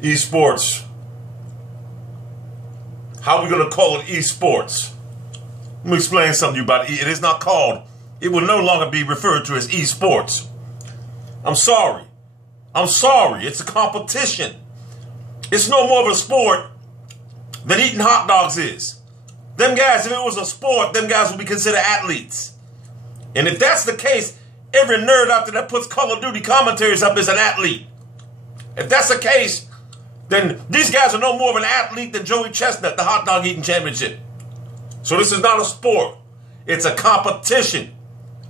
Esports. How are we going to call it esports? Let me explain something to you about it. It is not called, it will no longer be referred to as esports. I'm sorry. I'm sorry. It's a competition. It's no more of a sport than eating hot dogs is. Them guys, if it was a sport, them guys would be considered athletes. And if that's the case, every nerd out there that puts Call of Duty commentaries up is an athlete. If that's the case, then these guys are no more of an athlete than Joey Chestnut, the hot dog eating championship. So this is not a sport. It's a competition.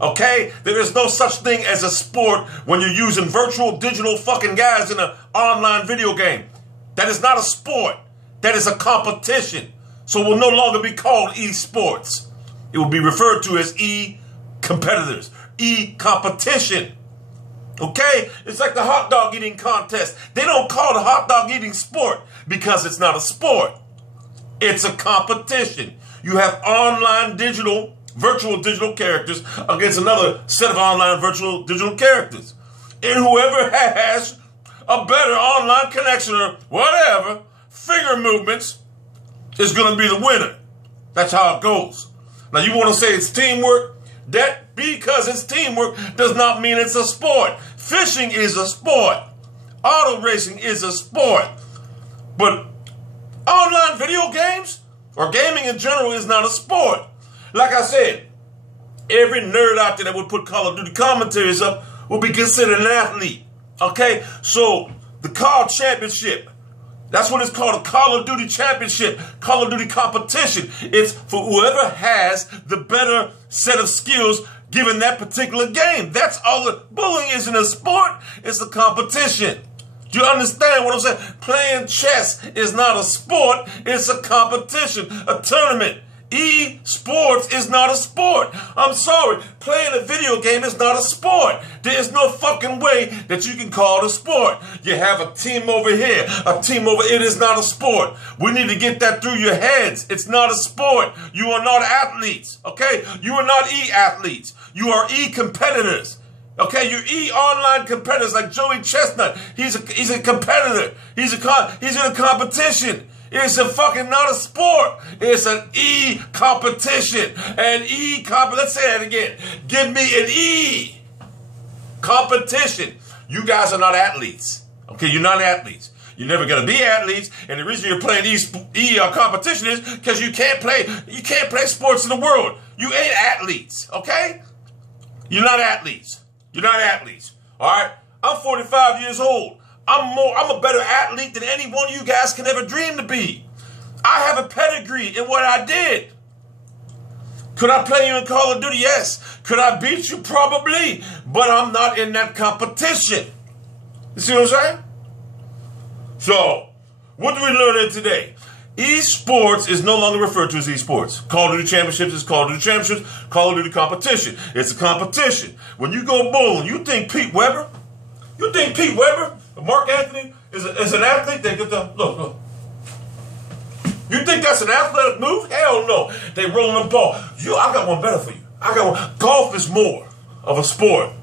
Okay? There is no such thing as a sport when you're using virtual digital fucking guys in an online video game. That is not a sport. That is a competition. So it will no longer be called esports. It will be referred to as e-competitors, e-competition. Okay? It's like the hot dog eating contest. They don't call the hot dog eating sport because it's not a sport. It's a competition. You have online virtual digital characters against another set of online virtual digital characters. And whoever has a better online connection or whatever, finger movements, is going to be the winner. That's how it goes. Now you want to say it's teamwork? That because it's teamwork does not mean it's a sport. Fishing is a sport. Auto racing is a sport. But online video games or gaming in general is not a sport. Like I said, every nerd out there that would put Call of Duty commentaries up will be considered an athlete. Okay? So the COD Championship, that's what it's called, a Call of Duty Championship, Call of Duty competition. It's for whoever has the better set of skills given that particular game. That's all. Bullying isn't a sport, it's a competition. Do you understand what I'm saying? Playing chess is not a sport, it's a competition, a tournament. E-sports is not a sport. I'm sorry. Playing a video game is not a sport. There is no fucking way that you can call it a sport. You have a team over here, a team over. It is not a sport. We need to get that through your heads. It's not a sport. You are not athletes, okay? You are not e-athletes. You are e-competitors. Okay, you're e-online competitors like Joey Chestnut. He's a competitor. He's in a competition. It's a fucking not a sport. It's an e-competition. Let's say that again. Give me an e-competition. You guys are not athletes. Okay, you're not athletes. You're never going to be athletes. And the reason you're playing competition is because you can't play sports in the world. You ain't athletes, okay? You're not athletes. You're not athletes. All right? I'm 45 years old. I'm a better athlete than any one of you guys can ever dream to be. I have a pedigree in what I did. Could I play you in Call of Duty? Yes. Could I beat you? Probably. But I'm not in that competition. You see what I'm saying? So, what do we learn here today? Esports is no longer referred to as esports. Call of Duty Championships is Call of Duty Championships. Call of Duty Competition. It's a competition. When you go bowling, you think Pete Weber? Mark Anthony is an athlete? They get the look. You think that's an athletic move? Hell no. They rolling the ball. I got one better for you. Golf is more of a sport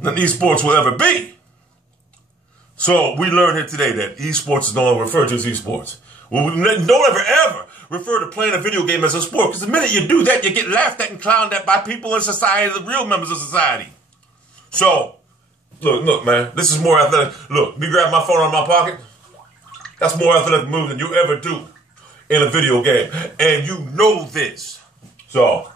than esports will ever be. So we learned here today that esports is no longer referred to as esports. Well, don't ever refer to playing a video game as a sport, because the minute you do that, you get laughed at and clowned at by people in society, the real members of society. So, look, man, this is more athletic. Look, me grab my phone out of my pocket. That's more athletic move than you ever do in a video game. And you know this. So,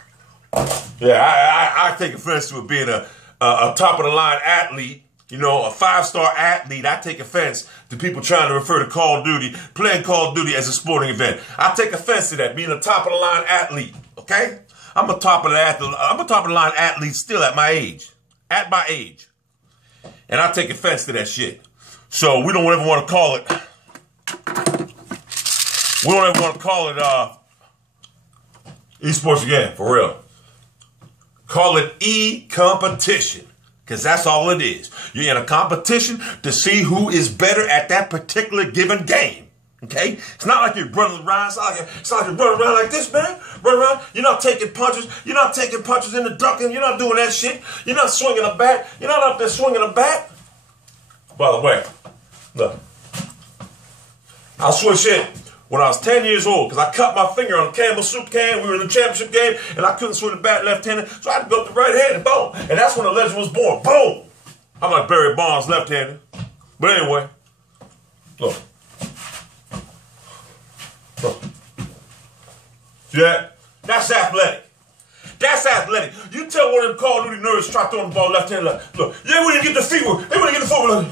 yeah, I take offense to it being a top-of-the-line athlete, you know, a 5-star athlete. I take offense to people trying to refer to Call of Duty, playing Call of Duty as a sporting event. I take offense to that, being a top-of-the-line athlete, okay? I'm a top-of-the-line athlete still at my age. At my age. And I take offense to that shit. So we don't ever want to call it, esports again, for real. Call it e-competition, because that's all it is. You're in a competition to see who is better at that particular given game. Okay? It's not like you're running around. It's not like you're running around like this, man. Run around. You're not taking punches. You're not taking punches in the ducking. You're not doing that shit. You're not swinging a bat. You're not up there swinging a bat. By the way, look. I switched it when I was 10 years old because I cut my finger on a Campbell soup can. We were in the championship game, and I couldn't swing the bat left-handed, so I had to go up the right-handed, boom. And that's when the legend was born, boom. I'm like Barry Bonds left-handed. But anyway, look. Look. See that? That's athletic. That's athletic. You tell one of them Call of Duty nerds try throwing the ball left-handed. Look, they wouldn't get the feet work. They wouldn't get the footwork.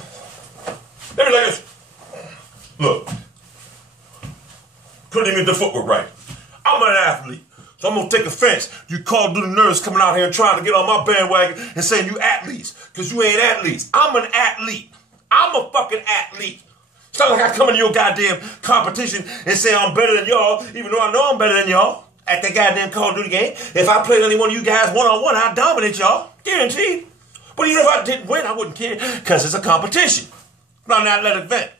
They be like this. Look. Couldn't even get the footwork right. I'm an athlete, so I'm going to take offense. You Call of Duty nerds coming out here and trying to get on my bandwagon and saying you athletes, because you ain't athletes. I'm an athlete. I'm a fucking athlete. It's not like I come into your goddamn competition and say I'm better than y'all, even though I know I'm better than y'all at that goddamn Call of Duty game. If I played any one of you guys one-on-one, I'd dominate y'all. Guaranteed. But even if I didn't win, I wouldn't care, because it's a competition. Not an athletic event.